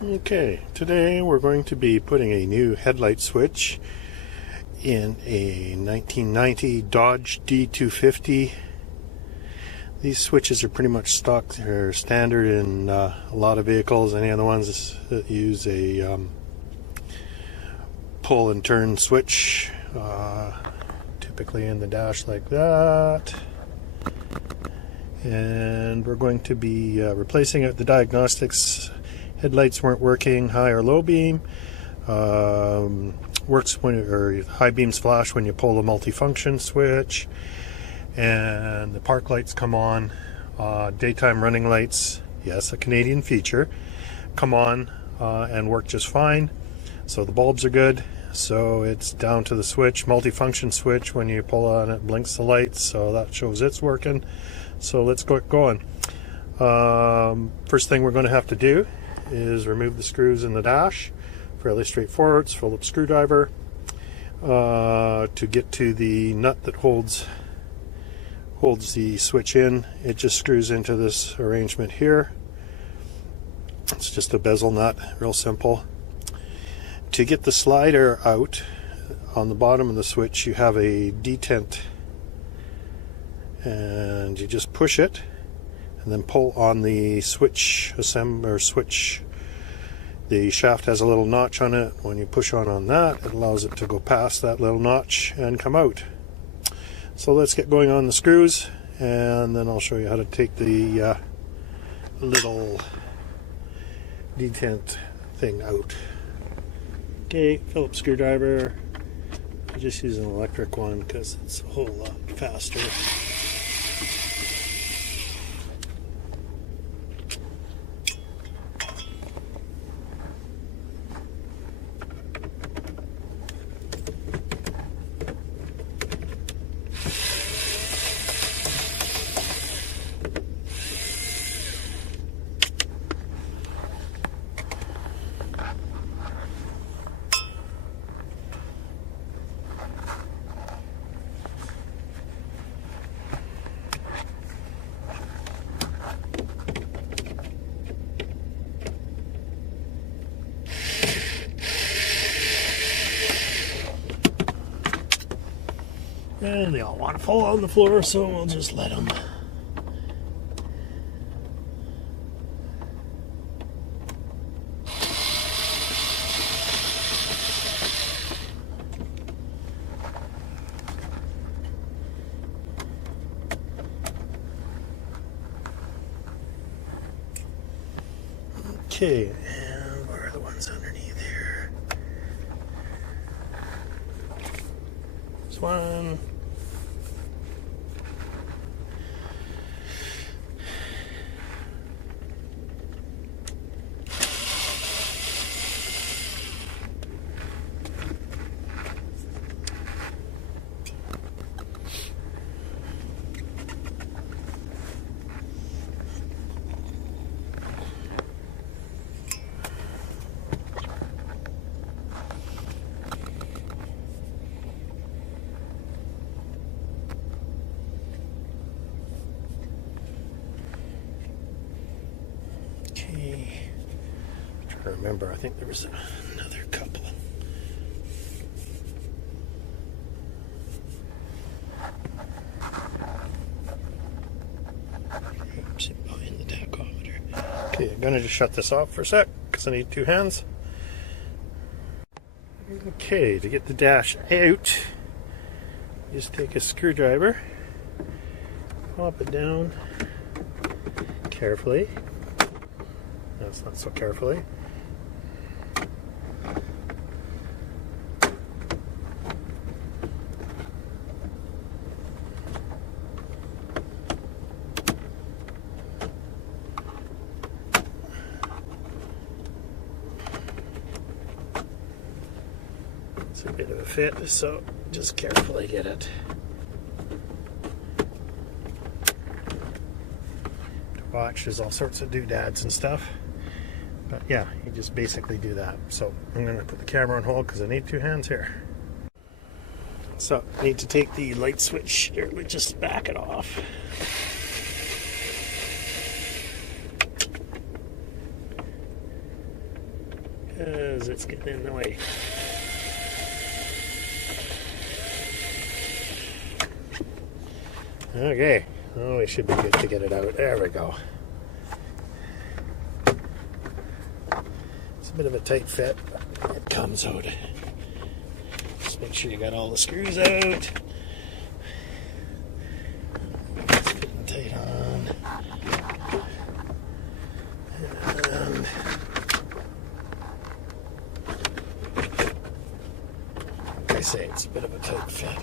Okay, today we're going to be putting a new headlight switch in a 1990 Dodge D250. These switches are pretty much stock. They're standard in a lot of vehicles. Any other ones that use a pull and turn switch, typically in the dash like that. And we're going to be replacing it. The diagnostics headlights weren't working, high or low beam. Works when, or high beams flash when you pull the multifunction switch, and the park lights come on. Daytime running lights, yes, a Canadian feature, come on and work just fine. So the bulbs are good. So it's down to the switch, multifunction switch. When you pull on it, blinks the lights, so that shows it's working. So let's get going. First thing we're going to have to do is remove the screws in the dash. Fairly straightforward. It's Phillips screwdriver. To get to the nut that holds the switch in, it just screws into this arrangement here. It's just a bezel nut, real simple. To get the slider out, on the bottom of the switch you have a detent, and you just push it and then pull on the switch switch. The shaft has a little notch on it. When you push on that, it allows it to go past that little notch and come out. So let's get going on the screws, and then I'll show you how to take the little detent thing out. Okay, Phillips screwdriver. I just use an electric one because it's a whole lot faster. And they all want to fall on the floor, so we'll just let them. Okay, and where are the ones underneath here? This one. I remember, I think there was another couple. Oops, behind the tachometer. Okay, I'm gonna just shut this off for a sec because I need two hands. Okay, to get the dash out, just take a screwdriver, pop it down carefully. That's not so carefully. It's a bit of a fit, so just carefully get it. To watch, there's all sorts of doodads and stuff. But yeah, you just basically do that. So I'm going to put the camera on hold because I need two hands here. So I need to take the light switch here. We just back it off. because it's getting in the way. Okay, oh, we should be good to get it out. There we go. It's a bit of a tight fit. It comes out. Just make sure you got all the screws out. It's fitting tight on. And like I say, it's a bit of a tight fit.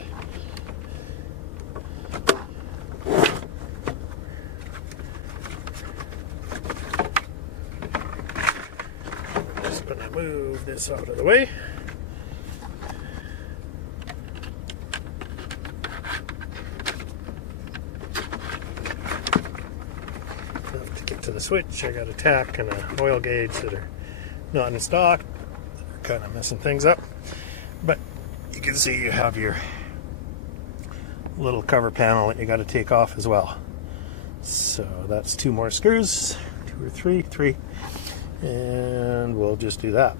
Just gonna move this out of the way. To the switch, I got a tack and an oil gauge that are not in stock. They're kind of messing things up, but you can see you have your little cover panel that you got to take off as well. So that's 2 more screws, 2 or 3, and we'll just do that.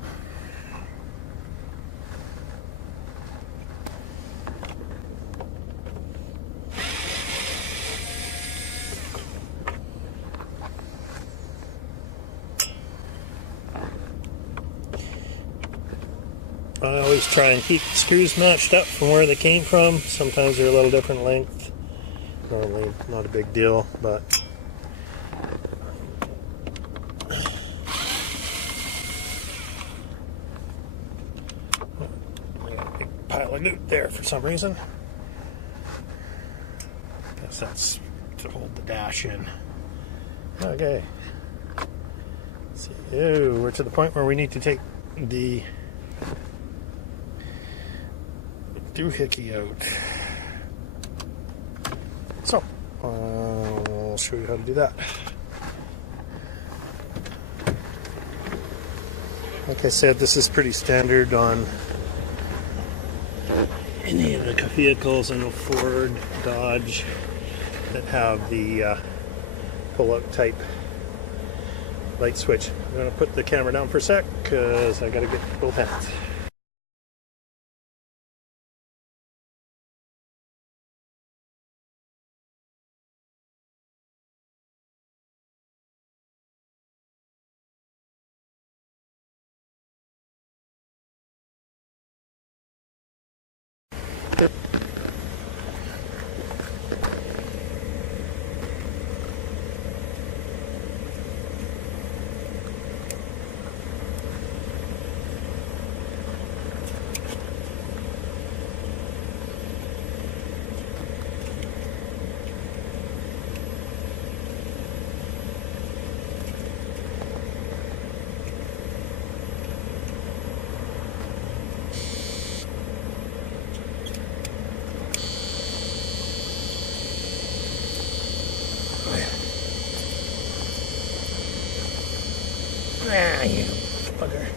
I always try and keep the screws matched up from where they came from. Sometimes they're a little different length. Normally not a big deal, but I got a big pile of loot there for some reason. Guess that's to hold the dash in. Okay. So we're to the point where we need to take the doohickey out. So, I'll show you how to do that. Like I said, this is pretty standard on any of the vehicles in a Ford, Dodge that have the pull-out type light switch. I'm going to put the camera down for a sec because I got to get both hands. Ah, you bugger.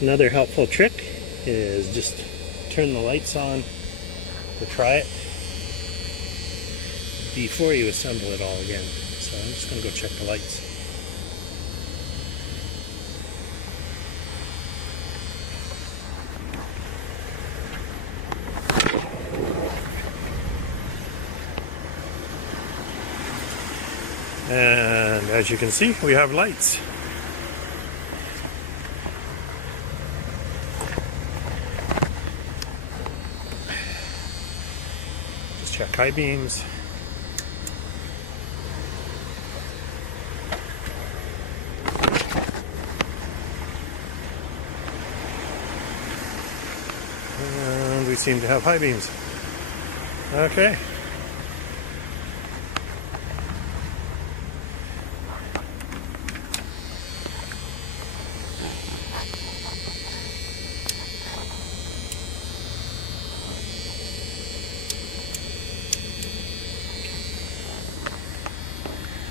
Another helpful trick is just turn the lights on to try it before you assemble it all again. So I'm just going to go check the lights. And as you can see, we have lights. check high beams. And we seem to have high beams. Okay.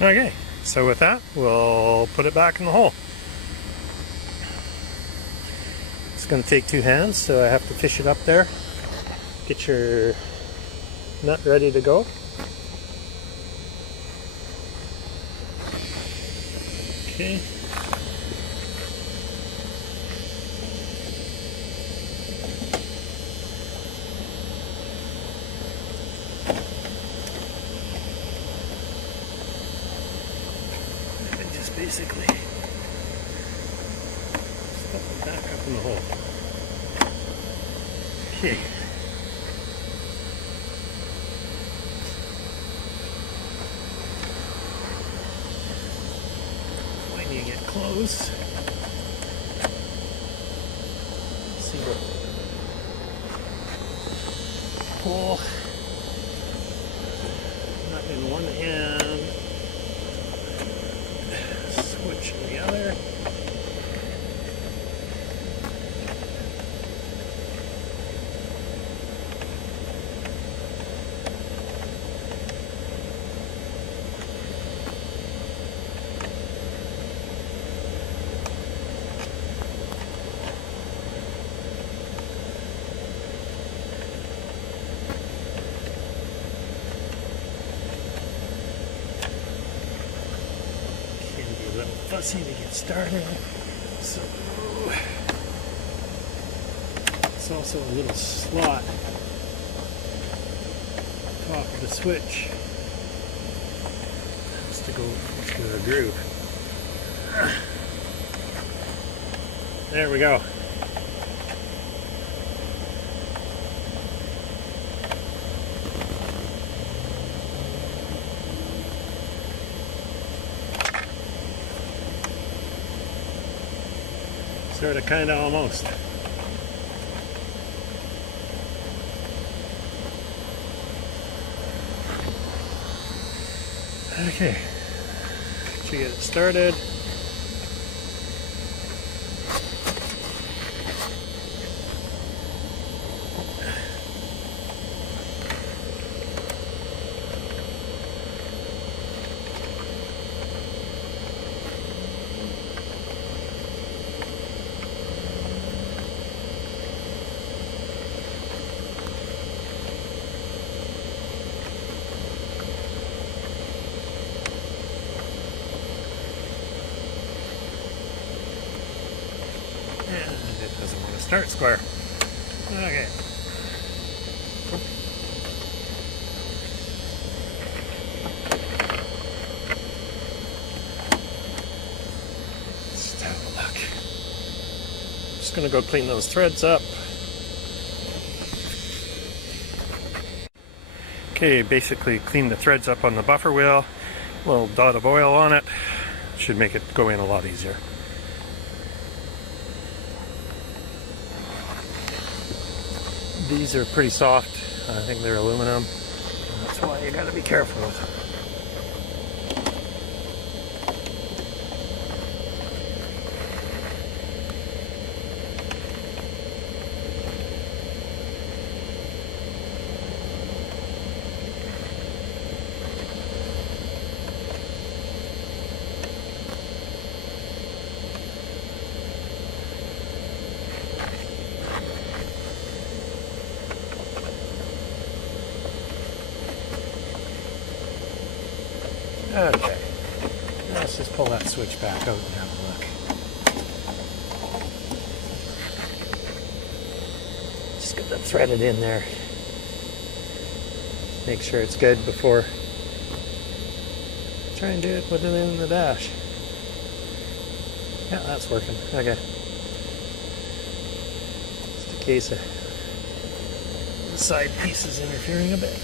Okay, so with that, we'll put it back in the hole. It's going to take two hands, so I have to fish it up there. Get your nut ready to go. Okay. Basically, stuff it back up in the hole. Okay. When you get close, see the hole. Not in one hand. Switch to the other. Fussy to get started, so it's also a little slot top of the switch just to go into a groove. There we go. Sort of, kind of, almost. Okay, to get it started. And it doesn't want to start square. Okay. Let's have a look. Just going to go clean those threads up. Okay, basically clean the threads up on the buffer wheel. A little dot of oil on it. Should make it go in a lot easier. These are pretty soft. I think they're aluminum. That's why you gotta be careful with them. Okay, let's just pull that switch back out and have a look. Just get that threaded in there. Make sure it's good before try and do it with it in the dash. Yeah, that's working. Okay. Just a case of the side pieces interfering a bit.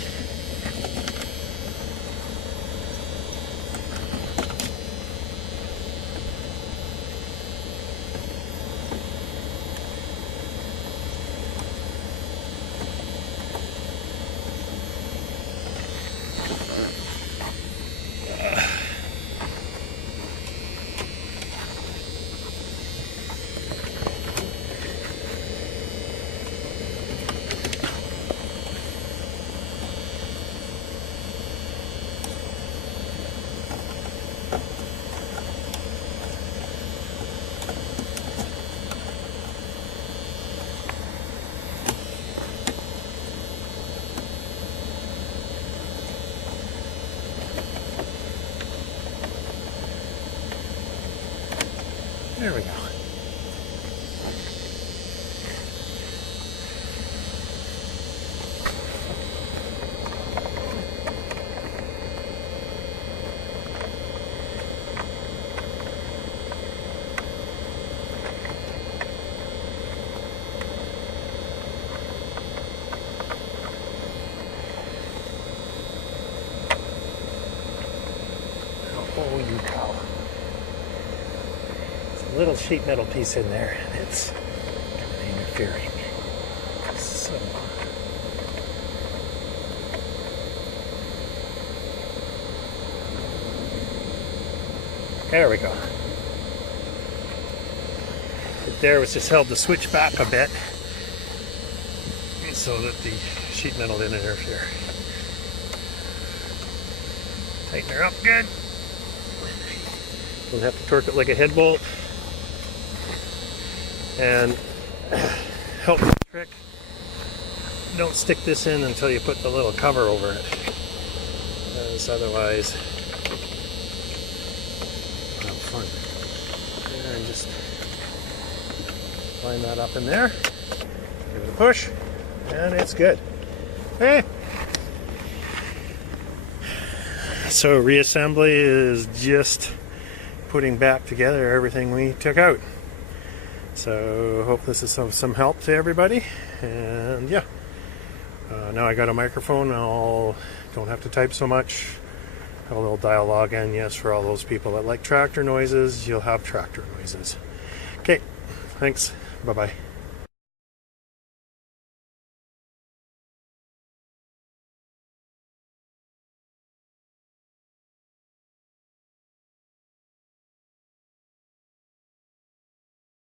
There we go. Oh, you cow. Little sheet metal piece in there, and it's kind of interfering. So there we go. It there was just held the switch back a bit so that the sheet metal didn't interfere. Tighten her up good. Don't have to torque it like a head bolt. And help me trick, don't stick this in until you put the little cover over it, because otherwise I'll have fun. And just line that up in there, give it a push, and it's good. Okay. So reassembly is just putting back together everything we took out. So hope this is some help to everybody, and yeah, now I got a microphone. Don't have to type so much. A little dialogue, and yes, for all those people that like tractor noises, you'll have tractor noises. Okay, thanks. Bye bye.